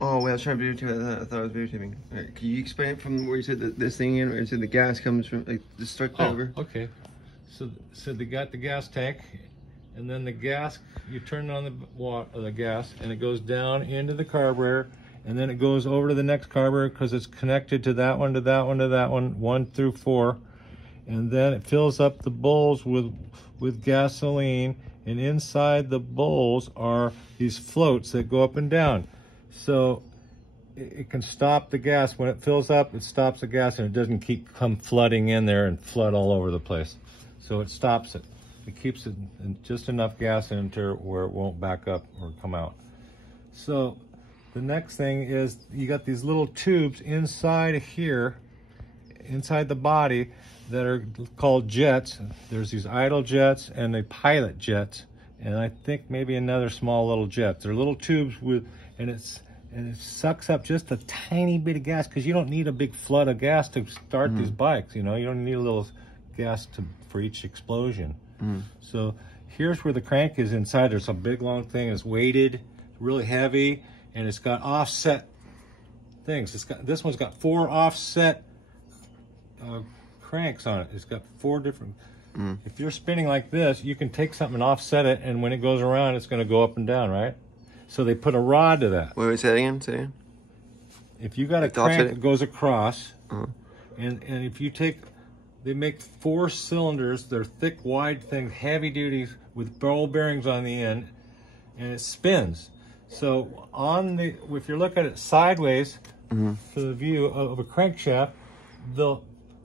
Oh, wait, I was trying to videotape. I thought I was videotaping. All right, can you explain it from where you said this thing in, where you said the gas comes from, like, just start that over? Okay. So they got the gas tank, and then the gas, you turn on the gas, and it goes down into the carburetor, and then it goes over to the next carburetor because it's connected to that one, to that one, to that one, 1 through 4. And then it fills up the bowls with gasoline, and inside the bowls are these floats that go up and down. So it can stop the gas. When it fills up, it stops the gas, and it doesn't come flooding in there and flood all over the place. So it stops it. It keeps it just enough gas into where it won't back up or come out. So the next thing is you got these little tubes inside of here, inside the body, that are called jets. There's these idle jets and the pilot jets, and I think maybe another small little jet. They're little tubes and it sucks up just a tiny bit of gas, because you don't need a big flood of gas to start these bikes. You know, you don't need a little gas for each explosion. So here's where the crank is inside. There's a big long thing. It's weighted, really heavy, and it's got offset things. This one's got 4 offset cranks on it. It's got 4 different. If you're spinning like this, you can take something and offset it, and when it goes around, it's going to go up and down, right? So they put a rod to that. Wait, say that again. Say it again. If you got a crank that goes across, and if you take, they make 4 cylinders. They're thick, wide things, heavy duty, with ball bearings on the end, and it spins. So if you look at it sideways, for the view of a crankshaft,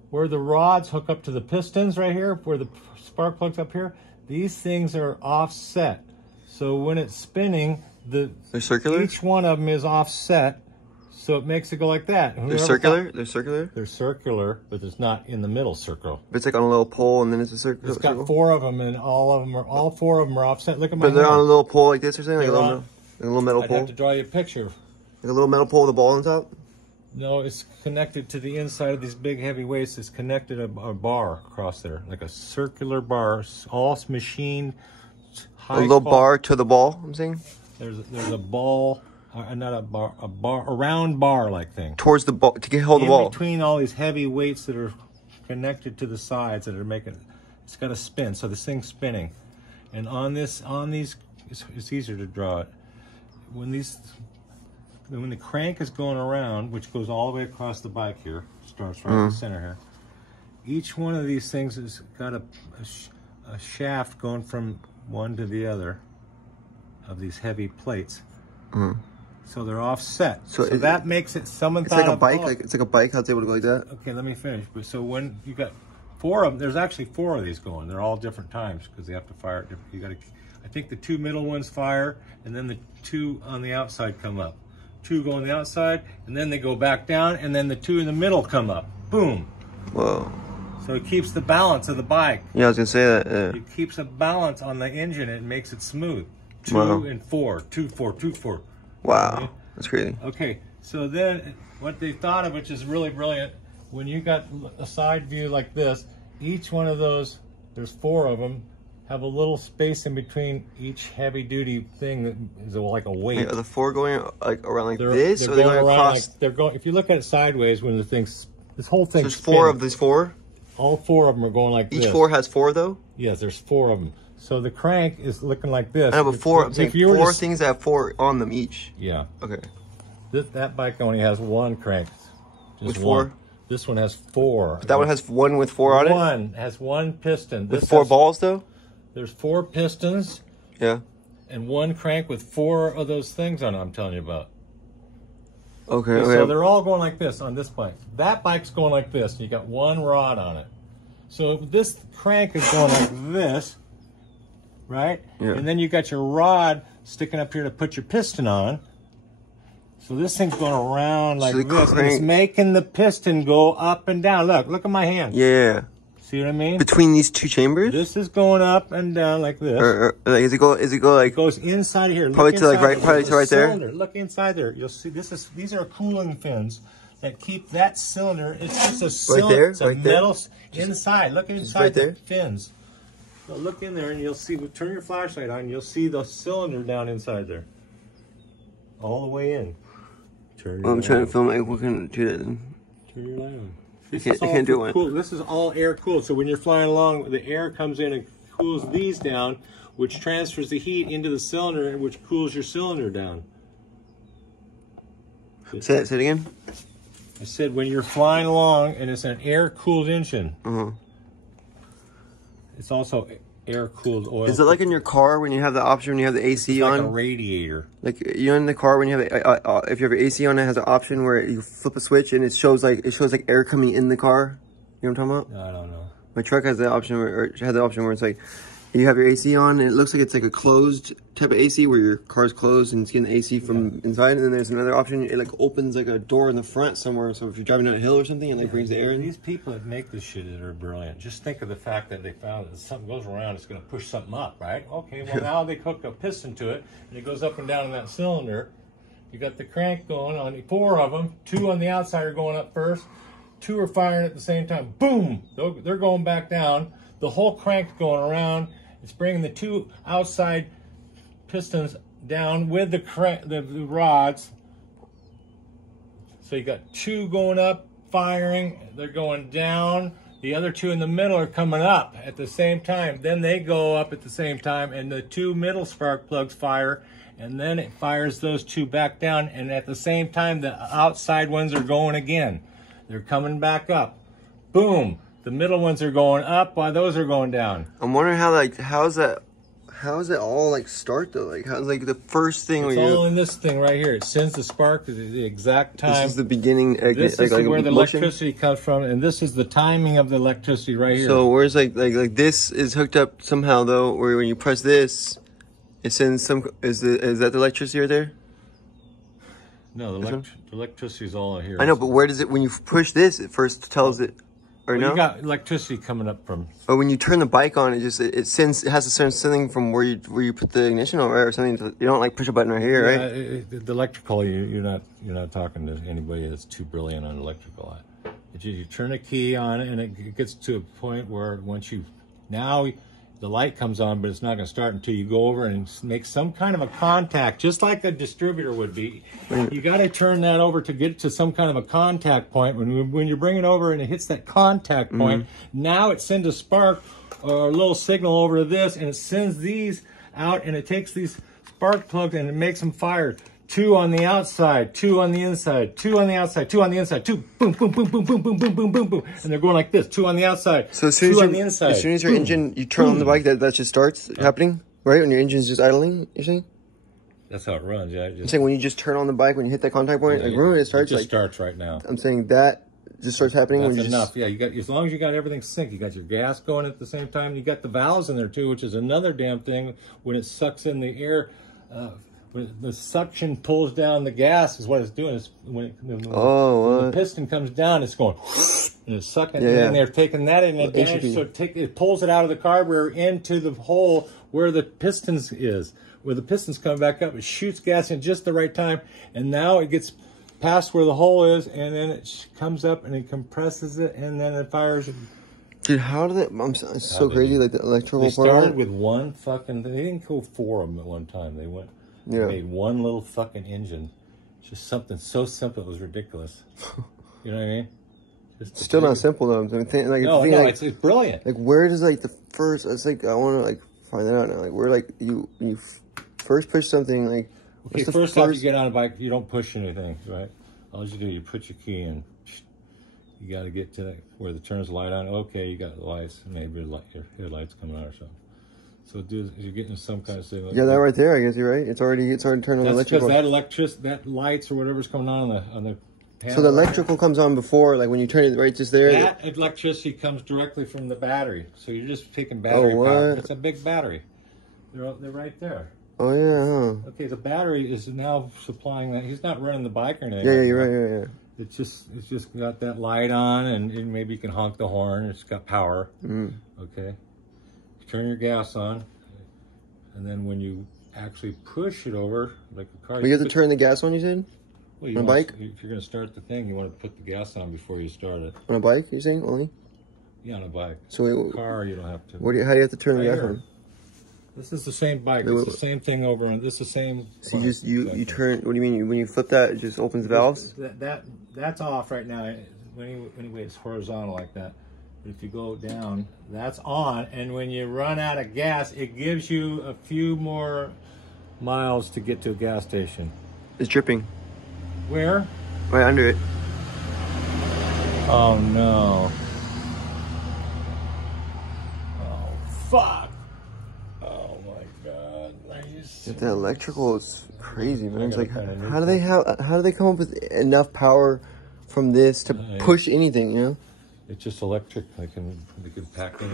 where the rods hook up to the pistons right here, where the spark plug's up here, these things are offset. So when it's spinning, they're circular? Each one of them is offset, so it makes it go like that. They're circular? They're circular? They're circular, but it's not in the middle circle. But it's like on a little pole, and then it's a circle? It's got 4 of them, and all 4 of them are offset. Look at my But they're on a little pole like this or something? Like a little metal pole? I'd have to draw you a picture. Like a little metal pole with a ball on top? No, it's connected to the inside of these big heavy weights. It's connected a bar across there, like a circular bar, all machined. A little bar to the ball, I'm saying? There's a ball, not a bar, a round bar-like thing. Towards the ball, to hold the ball. In between all these heavy weights that are connected to the sides that are making, it's got to spin, so this thing's spinning. And on these, it's easier to draw it. When the crank is going around, which goes all the way across the bike here, starts right in the center here, each one of these things has got a shaft going from one to the other of these heavy plates. So they're offset. So that makes it, it's like a bike, it's like a bike, how it's able to go like that? Okay, let me finish. So when you got 4 of them, there's actually 4 of these going. They're all different times because they have to fire at different, you got to, I think the 2 middle ones fire, and then the 2 on the outside come up. 2 go on the outside, and then they go back down, and then the 2 in the middle come up. Boom. Whoa. So it keeps the balance of the bike. Yeah, I was gonna say that. Yeah. It keeps a balance on the engine. And it makes it smooth. 2 and 4, 2, 4, 2, 4. Wow, okay? That's crazy. Okay, so then what they thought of, which is really brilliant, when you got a side view like this, each one of those, there's 4 of them, have a little space in between each heavy-duty thing that is like a weight. Wait, are the 4 going like around like this, or are they going across? Like, they're going. If you look at it sideways, when the thing's, this whole thing. So there's 4 of these 4. All 4 of them are going like this. Each 4 has 4 though. Yes, there's 4 of them. So the crank is looking like this. I know, but 4. I'm saying 4 things that have 4 on them each. Yeah. Okay. That bike only has 1 crank. With 4. This one has 4. But that one has 1 with 4 on it. One has 1 piston. With 4 balls though. There's 4 pistons. Yeah. And 1 crank with 4 of those things on it. I'm telling you about. Okay. So they're all going like this on this bike. That bike's going like this. You got 1 rod on it. So this crank is going like this, right? Yeah. And then you got your rod sticking up here to put your piston on. So this thing's going around like this. And it's making the piston go up and down. Look at my hand. Yeah. See what I mean? Between these 2 chambers? This is going up and down like this. Like, is it go like? It goes inside here. Probably to like probably to right there. Look inside there. You'll see these are cooling fins that keep that cylinder. It's just a cylinder. Right there? It's a metal inside. Look inside the fins. So look in there and you'll see, turn your flashlight on, you'll see the cylinder down inside there. All the way in. Turn Well, I'm trying to film like what can do that then? Turn your light on. I can't do it. Cool. This is all air cooled. So when you're flying along, the air comes in and cools these down, which transfers the heat into the cylinder, which cools your cylinder down. Say it again. I said when you're flying along and it's an air cooled engine. It's also air cooled oil. Is it like in your car when you have the option when you have the AC it's on? Like a radiator. Like in the car when you have if you have AC on, it has an option where you flip a switch and it shows like air coming in the car. You know what I'm talking about? I don't know. My truck has the option where it's like you have your AC on and it looks like it's like a closed type of AC where your car's closed and it's getting AC from inside, and then there's another option, it like opens like a door in the front somewhere, so if you're driving down a hill or something, it like brings the air in. These people that make this shit are brilliant. Just think of the fact that they found that something goes around, it's going to push something up, right? Okay, well now they hook a piston to it and it goes up and down in that cylinder. You got the crank going on, 4 of them, 2 on the outside are going up first, 2 are firing at the same time. Boom! They're going back down. The whole crank's going around. It's bringing the 2 outside pistons down with the rods. So you got 2 going up, firing. They're going down. The other 2 in the middle are coming up at the same time. Then they go up at the same time, and the 2 middle spark plugs fire, and then it fires those 2 back down. And at the same time, the outside ones are going again. They're coming back up. Boom. The middle ones are going up while those are going down. I'm wondering how does it all like start though? Like how's like the first thing it's all in this thing right here. It sends the spark at the exact time. This is the beginning. This is where the electricity comes from, and this is the timing of the electricity right here. So where's like this is hooked up somehow though, where when you press this, it sends some. Is that the electricity right there? No, the electricity is all in here. I know, but where does it when you push this? It first tells it. Or no? You got electricity coming up from. But when you turn the bike on, it has to send something from where you put the ignition on, right, or something. You don't like push a button right here, right? The electrical, you're not talking to anybody that's too brilliant on electrical. You turn a key on and it gets to a point where now the light comes on, but it's not going to start until you go over and make some kind of a contact, just like a distributor would be. You got to turn that over to get to some kind of a contact point. When you bring it over and it hits that contact point, now it sends a spark or a little signal over to this, and it sends these out, and it takes these spark plugs and it makes them fire. 2 on the outside, 2 on the inside, 2 on the outside, 2 on the inside, 2 boom, boom, boom, boom, boom, boom, boom, boom, boom, boom, and they're going like this: 2 on the outside, so as soon 2 as on the inside. As soon as your engine, you turn on the bike, that just starts happening, right? When your engine's just idling, you're saying? That's how it runs. Yeah. I'm saying when you just turn on the bike, when you hit that contact point, it starts. It just starts right now. I'm saying that just starts happening. That's when you enough. Yeah, you got as long as you got everything synced. You got your gas going at the same time. You got the valves in there too, which is another damn thing. When it sucks in the air. When the suction pulls down the gas is what it's doing. Is when the piston comes down, it's going and it's sucking, and they're taking that in advantage. So it pulls it out of the carburetor into the hole where the pistons is. Where the pistons come back up, it shoots gas in just the right time, and now it gets past where the hole is, and then it comes up and it compresses it, and then it fires. Dude, how did it? It's so crazy, like the electrical part. They started with one fucking. They didn't go 4 of them at one time. They went. They made one little fucking engine. Just something so simple it was ridiculous. You know what I mean? Still not simple though. It's brilliant. Like where does like the first? It's like I want to like find that out now. Like where like you first push something like. Okay, first off, you get on a bike, you don't push anything, right? All you do, you put your key in. You got to get to where the turns light on. Okay, you got the lights, maybe your headlights coming out or something. So you're getting some kind of signal. Yeah, that right there. I guess you're right. It's already turned on the electrical. That's because that lights or whatever's coming on the panel. So the electrical comes on before, like when you turn it right just there. That electricity comes directly from the battery. So you're just taking battery power. It's a big battery. They're right there. Oh yeah. Huh. Okay, the battery is now supplying that. He's not running the bike or anything. Yeah, you're right. Yeah. It's just got that light on, and maybe you can honk the horn. It's got power. Okay. Turn your gas on, and then when you actually push it over, like the car. But you have to turn the gas on, you said? Well, on a bike? If you're going to start the thing, you want to put the gas on before you start it. On a bike, you're saying only? Yeah, on a bike. So car, you don't have to. How do you have to turn the gas on? This is the same bike. It's the same thing over, and this is the same. So you turn. What do you mean? When you flip that, it just opens valves? That's off right now. Anyway, it's horizontal like that. But if you go down, that's on. And when you run out of gas, it gives you a few more miles to get to a gas station. It's dripping. Where? Right under it. Oh no. Oh fuck. Oh my god. The electrical is crazy, man. It's like, how do they come up with enough power from this to push anything, you know? It's just electric. They can pack in